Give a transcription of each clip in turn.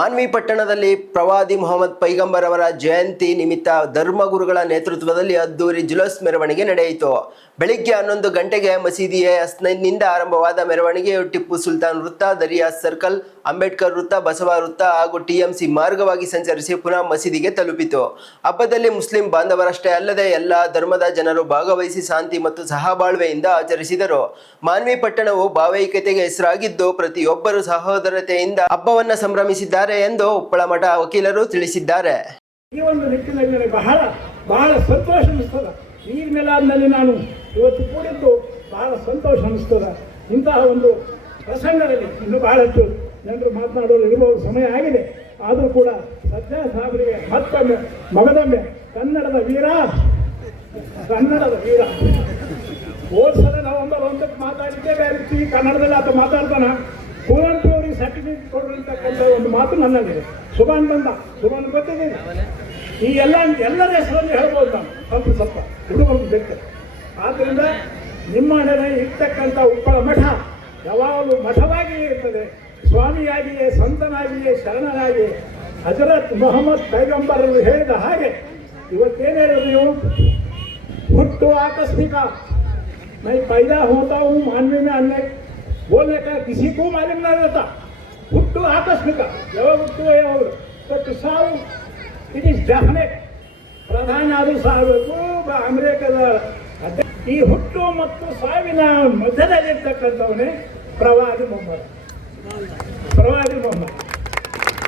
ಮಾನ್ವಿ ಪಟ್ಟಣದಲ್ಲಿ ಪ್ರವಾದಿ ಮೊಹಮ್ಮದ್ ಪೈಗಂಬರ್ ಅವರ ಜಯಂತಿ ನಿಮಿತ್ತ ಧರ್ಮಗುರುಗಳ ನೇತೃತ್ವದಲ್ಲಿ ಅದ್ದೂರಿ ಜುಲೂಸ್ ಮೆರವಣಿಗೆ ನಡೆಯಿತು. ಬೆಳಿಗ್ಗೆ 11 ಗಂಟೆಗೆ ಮಸೀದಿಯ ಹಸ್ನೈನ್ನಿಂದ ಆರಂಭವಾದ ಮೆರವಣಿಗೆಯು ಟಿಪ್ಪು ಸುಲ್ತಾನ್ ವೃತ್ತ, ದರಿಯಾ ಸರ್ಕಲ್, ಅಂಬೇಡ್ಕರ್ ವೃತ್ತ, ಬಸವ ವೃತ್ತ ಹಾಗೂ ಟಿಎಂಸಿ ಮಾರ್ಗವಾಗಿ ಸಂಚರಿಸಿ ಪುನಃ ಮಸೀದಿಗೆ ತಲುಪಿತು. ಹಬ್ಬದಲ್ಲಿ ಮುಸ್ಲಿಂ ಬಾಂಧವರಷ್ಟೇ ಅಲ್ಲದೆ ಎಲ್ಲ ಧರ್ಮದ ಜನರು ಭಾಗವಹಿಸಿ ಶಾಂತಿ ಮತ್ತು ಸಹಬಾಳ್ವೆಯಿಂದ ಆಚರಿಸಿದರು. ಮಾನ್ವಿ ಪಟ್ಟಣವು ಭಾವೈಕ್ಯತೆಗೆ ಹೆಸರಾಗಿದ್ದು ಪ್ರತಿಯೊಬ್ಬರು ಸಹೋದರತೆಯಿಂದ ಹಬ್ಬವನ್ನು ಸಂಭ್ರಮಿಸಿದ್ದಾರೆ ಎಂದು ಉಪ್ಪಳ ಮಠ ವಕೀಲರು ತಿಳಿಸಿದ್ದಾರೆ. ಈ ಒಂದು ನಿಟ್ಟಿನಲ್ಲಿ ಬಹಳ ಸಂತೋಷ ಅನಿಸ್ತದೆ. ಈದ್ ಮಿಲಾದ್ನಲ್ಲಿ ನಾನು ಇವತ್ತು ಕೂಡಿದ್ದು ಬಹಳ ಸಂತೋಷ ಅನಿಸ್ತದೆ. ಇಂತಹ ಒಂದು ಪ್ರಸಂಗದಲ್ಲಿ ಇನ್ನು ಬಹಳಷ್ಟು ಜನರು ಮಾತನಾಡಲು ಇರುವ ಸಮಯ ಆಗಿದೆ. ಆದರೂ ಕೂಡ ಸತ್ಯ ಸಾಹೇಬರಿಗೆ ಮತ್ತೊಮ್ಮೆ ಮಗದೊಮ್ಮೆ ಕನ್ನಡದ ವೀರ ಹೋದ್ಸಲ ನವೆಂಬರ್ 1ಕ್ಕೆ ಮಾತಾಡಿದ್ದೇವೆ. ಈ ಕನ್ನಡದಲ್ಲಿ ಆತ ಮಾತಾಡ್ತಾನ. ಕುವೆಂಪು ಅವರಿಗೆ ಸರ್ಟಿಫಿಕೇಟ್ ಕೊಡಿರ್ತಕ್ಕಂಥ ಒಂದು ಮಾತು ನನ್ನಲ್ಲಿದೆ. ಸುಭಾನ್ ಗೊತ್ತಿದೆ. ಈ ಎಲ್ಲರ ಹೆಸರಲ್ಲಿ ಹೇಳ್ಬೋದು ನಾನು ಸ್ವಲ್ಪ ಹುಡುಗರು ಬೇಕು. ಆದ್ದರಿಂದ ನಿಮ್ಮ ಮನೆ ಇರ್ತಕ್ಕಂಥ ಉಪ್ಪಳ ಮಠ ಯಾವಾಗಲೂ ಮಠವಾಗಿಯೇ ಇರ್ತದೆ. ಸ್ವಾಮಿಯಾಗಿಯೇ, ಸಂತನಾಗಿಯೇ, ಶರಣನಾಗಿಯೇ ಹಜರತ್ ಮೊಹಮ್ಮದ್ ಪೈಗಂಬರರು ಹೇಳಿದ ಹಾಗೆ ಇವತ್ತೇನು ಹೇಳಿದ್ರು ನೀವು? ಹುಟ್ಟು ಆಕಸ್ಮಿಕ. मैं पैदा होता हूँ मानवी में अन्य बोलने का किसी को मालूम नहीं रहता. ಹುಟ್ಟು ಆಕಸ್ಮಿಕ. ಯಾವಾಗ ಹುಟ್ಟುವ ಯಾವಾಗ ಬಟ್ ಸಾವು ಇಟ್ ಈಸ್ ಡೆಫಿನೆಟ್. ಪ್ರಧಾನಿ ಆದರೂ ಸಾಗಬೇಕು. ಅಮೆರಿಕದ ಈ ಹುಟ್ಟು ಮತ್ತು ಸಾವಿನ ಮಧ್ಯದಲ್ಲಿರ್ತಕ್ಕಂಥವನೇ ಪ್ರವಾದಿ ಮೊಹಮ್ಮದ್.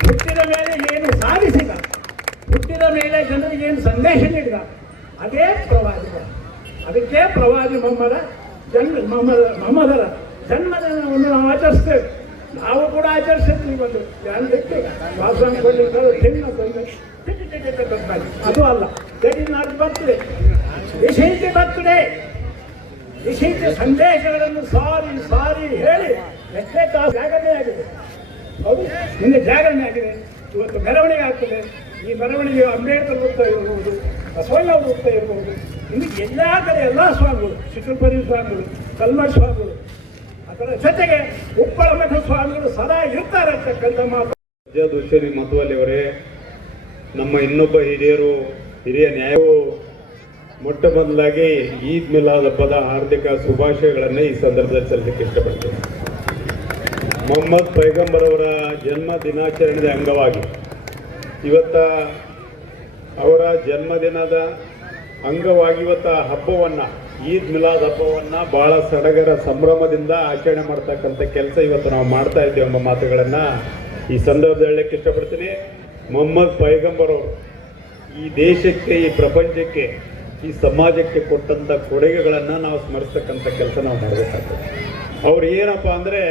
ಹುಟ್ಟಿದ ಮೇಲೆ ಏನು ಸಾಧಿಸಿದ, ಹುಟ್ಟಿದ ಮೇಲೆ ಜನರಿಗೆ ಏನು ಸಂದೇಶ ನೀಡಿದ, ಅದೇ ಪ್ರವಾದಿ ಮೊಹಮ್ಮದ್. ಅದಕ್ಕೆ ಪ್ರವಾದಿ ಮೊಹಮ್ಮದರ ಜನ್ಮದಿನವನ್ನು ನಾವು ಆಚರಿಸ್ತೇವೆ. ನಾವು ಕೂಡ ಆಚರಿಸಿದ್ವಿ. ಒಂದು ಜಾನಕ್ಕೆ ಅದು ಅಲ್ಲ. That is not birthday. ವಿಶೇಷ ಸಂದೇಶಗಳನ್ನು ಸಾರಿ ಹೇಳಿ ಎಷ್ಟೇ ತಾಸು ಜಾಗರಣೆ ಆಗಿದೆ. ಹೌದು, ನಿನ್ನೆ ಜಾಗರಣೆ ಆಗಿದೆ. ಇವತ್ತು ಮೆರವಣಿಗೆ ಆಗ್ತದೆ. ಈ ಮೆರವಣಿಗೆ ಅಂಬೇಡ್ಕರ್ ವೃತ್ತ ಇರಬಹುದು, ಬಸವಣ್ಣ ವೃತ್ತ ಇರಬಹುದು. ಇನ್ನು ಎಲ್ಲ ಕಡೆ ಎಲ್ಲ ಸ್ವಾಮಿಗಳು, ಶಿಶುಪರಿ ಸ್ವಾಮಿಗಳು, ಕಲ್ಮಠ ಸ್ವಾಮಿಗಳು, ಅದರ ಜೊತೆಗೆ ಉಪ್ಪಳ ಮಠ ಸ್ವಾಮಿಗಳು ಸದಾ ಇರ್ತಾರೆ ಅಂತಕ್ಕಂಥ ಮಾತು. ದುಶ್ಯರಿ ಮತವಲ್ಲಿ ಅವರೇ, ನಮ್ಮ ಇನ್ನೊಬ್ಬ ಹಿರಿಯ ನ್ಯಾಯವು ಮೊಟ್ಟ ಮೊದಲಾಗಿ ಈದ್ ಮಿಲಾದ್ ಹಬ್ಬದ ಹಾರ್ದಿಕ ಶುಭಾಶಯಗಳನ್ನು ಈ ಸಂದರ್ಭದಲ್ಲಿ ಸಲ್ಲಿಸಲಿಕ್ಕೆ ಇಷ್ಟಪಡ್ತೇನೆ. ಮೊಹಮ್ಮದ್ ಪೈಗಂಬರ್ ಅವರ ಜನ್ಮ ದಿನಾಚರಣೆಯ ಅಂಗವಾಗಿ ಇವತ್ತ ಅವರ ಜನ್ಮದಿನದ ಅಂಗವಾಗಿ ಹಬ್ಬವನ್ನು, ಈದ್ ಮಿಲಾದ್ ಹಬ್ಬವನ್ನು ಭಾಳ ಸಡಗರ ಸಂಭ್ರಮದಿಂದ ಆಚರಣೆ ಮಾಡ್ತಕ್ಕಂಥ ಕೆಲಸ ಇವತ್ತು ನಾವು ಮಾಡ್ತಾ ಇದ್ದೇವೆ ಎಂಬ ಮಾತುಗಳನ್ನು ಈ ಸಂದರ್ಭದಲ್ಲಿ ಹೇಳಲಿಕ್ಕೆ ಇಷ್ಟಪಡ್ತೀನಿ. ಮೊಹಮ್ಮದ್ ಪೈಗಂಬರ್ ಅವರು ಈ ದೇಶಕ್ಕೆ, ಈ ಪ್ರಪಂಚಕ್ಕೆ, ಈ ಸಮಾಜಕ್ಕೆ ಕೊಟ್ಟಂಥ ಕೊಡುಗೆಗಳನ್ನು ನಾವು ಸ್ಮರಿಸ್ತಕ್ಕಂಥ ಕೆಲಸ ನಾವು ಮಾಡಬೇಕಾಗ್ತದೆ. ಅವ್ರು ಏನಪ್ಪ ಅಂದರೆ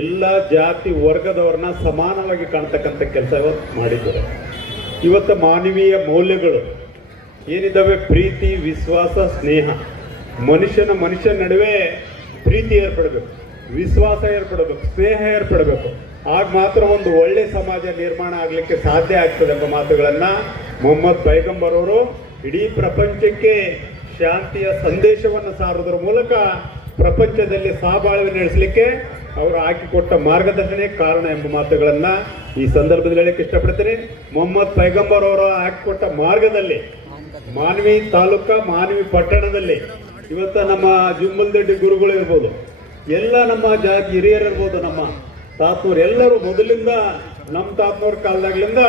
ಎಲ್ಲ ಜಾತಿ ವರ್ಗದವ್ರನ್ನ ಸಮಾನವಾಗಿ ಕಾಣ್ತಕ್ಕಂಥ ಕೆಲಸ ಇವತ್ತು ಮಾಡಿದ್ದಾರೆ. ಇವತ್ತು ಮಾನವೀಯ ಮೌಲ್ಯಗಳು ಏನಿದ್ದಾವೆ, ಪ್ರೀತಿ, ವಿಶ್ವಾಸ, ಸ್ನೇಹ, ಮನುಷ್ಯನ ನಡುವೆ ಪ್ರೀತಿ ಏರ್ಪಡಬೇಕು, ವಿಶ್ವಾಸ ಏರ್ಪಡಬೇಕು, ಸ್ನೇಹ ಏರ್ಪಡಬೇಕು. ಆಗ ಮಾತ್ರ ಒಂದು ಒಳ್ಳೆ ಸಮಾಜ ನಿರ್ಮಾಣ ಆಗಲಿಕ್ಕೆ ಸಾಧ್ಯ ಆಗ್ತದೆ ಎಂಬ ಮಾತುಗಳನ್ನು ಮೊಹಮ್ಮದ್ ಪೈಗಂಬರ್ ಅವರು ಇಡೀ ಪ್ರಪಂಚಕ್ಕೆ ಶಾಂತಿಯ ಸಂದೇಶವನ್ನು ಸಾರೋದ್ರ ಮೂಲಕ ಪ್ರಪಂಚದಲ್ಲಿ ಸಹಬಾಳ್ವೆ ನಡೆಸಲಿಕ್ಕೆ ಅವರು ಹಾಕಿಕೊಟ್ಟ ಮಾರ್ಗದರ್ಶನೇ ಕಾರಣ ಎಂಬ ಮಾತುಗಳನ್ನು ಈ ಸಂದರ್ಭದಲ್ಲಿ ಹೇಳಕ್ಕೆ ಇಷ್ಟಪಡ್ತೀನಿ. ಮೊಹಮ್ಮದ್ ಪೈಗಂಬರ್ ಅವರು ಹಾಕಿಕೊಟ್ಟ ಮಾರ್ಗದಲ್ಲಿ ಮಾನ್ವಿ ತಾಲೂಕಾ, ಮಾನ್ವಿ ಪಟ್ಟಣದಲ್ಲಿ ಇವತ್ತು ನಮ್ಮ ಜುಮ್ಮಲ್ದಡ್ಡಿ ಗುರುಗಳು ಇರ್ಬೋದು, ಎಲ್ಲ ನಮ್ಮ ಹಿರಿಯರು ಇರ್ಬೋದು, ನಮ್ಮ ತಾತನವ್ರು ಎಲ್ಲರೂ ಮೊದಲಿಂದ ನಮ್ಮ ತಾತನವ್ರ ಕಾಲದಾಗ್ಲಿಂದ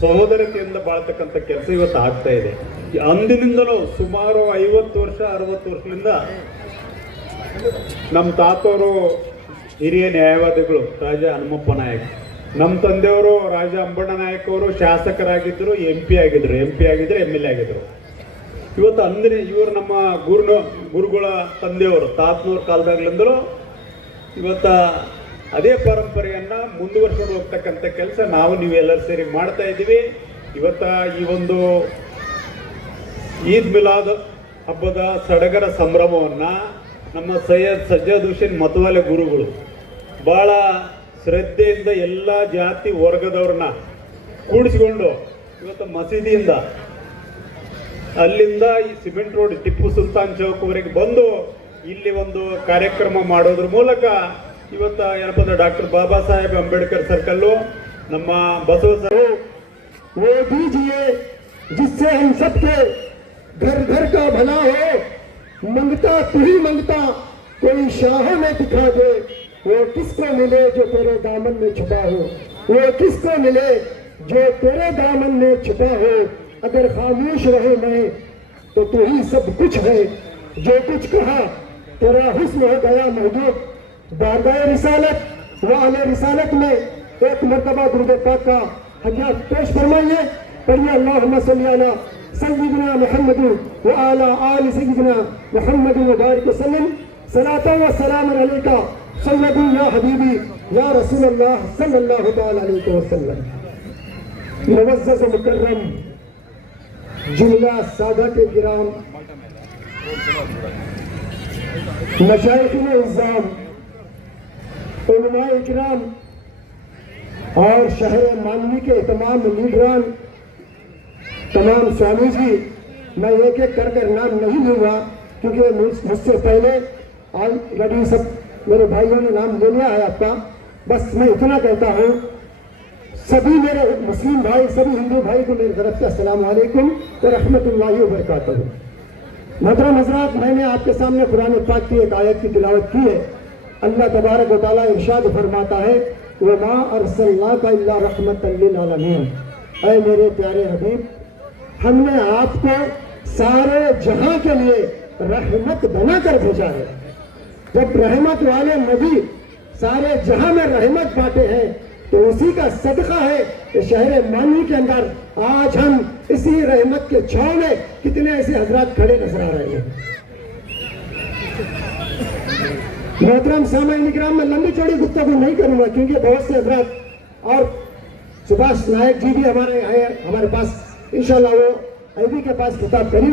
ಸಹೋದರತೆಯಿಂದ ಬಾಳ್ತಕ್ಕಂಥ ಕೆಲಸ ಇವತ್ತು ಆಗ್ತಾ ಇದೆ. ಅಂದಿನಿಂದಲೂ ಸುಮಾರು 50 ವರ್ಷ 60 ವರ್ಷದಿಂದ ನಮ್ಮ ತಾತವರು ಹಿರಿಯ ನ್ಯಾಯವಾದಿಗಳು ರಾಜ ಹನುಮಪ್ಪ ನಾಯಕ್, ನಮ್ಮ ತಂದೆಯವರು ರಾಜ ಅಂಬಣ್ಣ ನಾಯಕ್ ಅವರು ಶಾಸಕರಾಗಿದ್ದರು, MP ಆಗಿದ್ರು, MLA ಆಗಿದ್ರು. ಇವತ್ತು ಇವರು ನಮ್ಮ ಗುರುಗಳ ತಂದೆಯವರು ತಾತನವ್ರ ಕಾಲದಾಗ್ಲಿಂದಲೂ ಇವತ್ತು ಅದೇ ಪರಂಪರೆಯನ್ನು ಮುಂದುವರ್ಸ್ಕೊಂಡು ಹೋಗ್ತಕ್ಕಂಥ ಕೆಲಸ ನೀವೆಲ್ಲರೂ ಸೇರಿ ಮಾಡ್ತಾ ಇದ್ದೀವಿ. ಇವತ್ತು ಈ ಒಂದು ಈದ್ ಮಿಲಾದ್ ಹಬ್ಬದ ಸಡಗರ ಸಂಭ್ರಮವನ್ನು ನಮ್ಮ ಸಜ್ಜದ್ ಹುಸೇನ್ ಮತವಾಲೆ ಗುರುಗಳು ಭಾಳ ಶ್ರದ್ಧೆಯಿಂದ ಎಲ್ಲ ಜಾತಿ ವರ್ಗದವ್ರನ್ನ ಕೂಡಿಸಿಕೊಂಡು ಇವತ್ತು ಮಸೀದಿಯಿಂದ ಅಲ್ಲಿಂದ ಈ ಸಿಮೆಂಟ್ ರೋಡ್ ಟಿಪ್ಪು ಸುಲ್ತಾನ್ ಚೌಕ್ವರೆಗೆ ಬಂದು ಇಲ್ಲಿ ಒಂದು ಕಾರ್ಯಕ್ರಮ ಮಾಡೋದ್ರ ಮೂಲಕ ಇವತ್ತು ಏನಪ್ಪ ಅಂದ್ರೆ ಡಾಕ್ಟರ್ ಬಾಬಾ ಸಾಹೇಬ್ ಅಂಬೇಡ್ಕರ್ ಸರ್ಕಲ್ಲು, ನಮ್ಮ ಬಸವ वो दीजिए जिससे हम सबके घर घर का भला हो। मंगता तू ही मंगता कोई शाह में दिखा दे। वो किसको मिले जो तेरे दामन में छुपा हो। वो किसको मिले जो तेरे दामन में छुपा हो। अगर खामोश रहे मैं तो तू ही सब कुछ है। जो कुछ कहा तेरा हुस्न हो गया महबूब। बारगाह रिसालत व आले रिसालत में एक मरतबा दुरूद पाक का हदिया पेश फरमाइए। पढ़िए अल्लाहुम्मा सल्ली अला सय्यिदिना मुहम्मद व अला आलि सय्यिदिना मुहम्मद व बारिक वसल्लम। सलातन व सलामन अलैका सल्लल्लाहु या हबीबी या रसूलल्लाह सल्लल्लाहु तआला अलैहि वसल्लम। मुअज़्ज़ज़ व मुकर्रम जुमला सादत किराम, मशाइख़ इज़्ज़ाम, उलमाए इकराम और शहर मानवी के तमाम लीडरान, तमाम स्वामी जी, मैं एक एक कर नाम नहीं लूँगा क्योंकि मुझसे पहले ऑलरेडी सब मेरे भाइयों ने नाम ले लिया है आपका। बस मैं इतना कहता हूँ, सभी मेरे मुस्लिम भाई, सभी हिंदू भाई को मेरी तरफ से अस्सलाम वालेकुम व रहमतुल्लाहि व बरकातहू। मोहतरम हज़रात, मैंने आपके सामने कुरान पाक की एक आयत की तिलावत की है। अल्लाह तबारक व तआला इरशाद फरमाता है, वमा अरसलनाका इल्ला रहमतल लिल आलमीन। ऐ मेरे प्यारे हबीब, हमने आपको सारे जहां के लिए रहमत बनाकर भेजा है। जब रहमत वाले नबी सारे जहां में रहमत बांटे हैं तो उसी का सदका है कि शहर मानवी के अंदर आज हम इसी रहमत के छांव में कितने ऐसे हजरात खड़े नजर आ रहे हैं। मोहतरम सामाईन इकराम, में लंबी चौड़ी गुफ्तगू नहीं करूंगा क्योंकि बहुत से हजरात और सुभाष नायक जी भी हमारे पास इंशाल्लाह वो ऐबी के पास खिताब करेंगे।